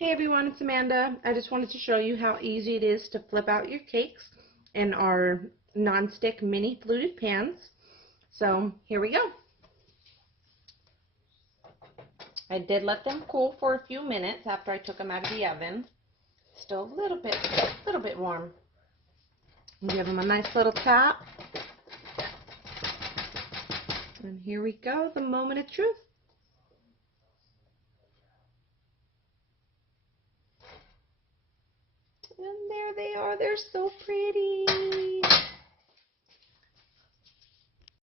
Hey everyone, it's Amanda. I just wanted to show you how easy it is to flip out your cakes in our non-stick mini fluted pans. So here we go. I did let them cool for a few minutes after I took them out of the oven. Still a little bit warm. Give them a nice little tap. And here we go, the moment of truth. And there they are. They're so pretty.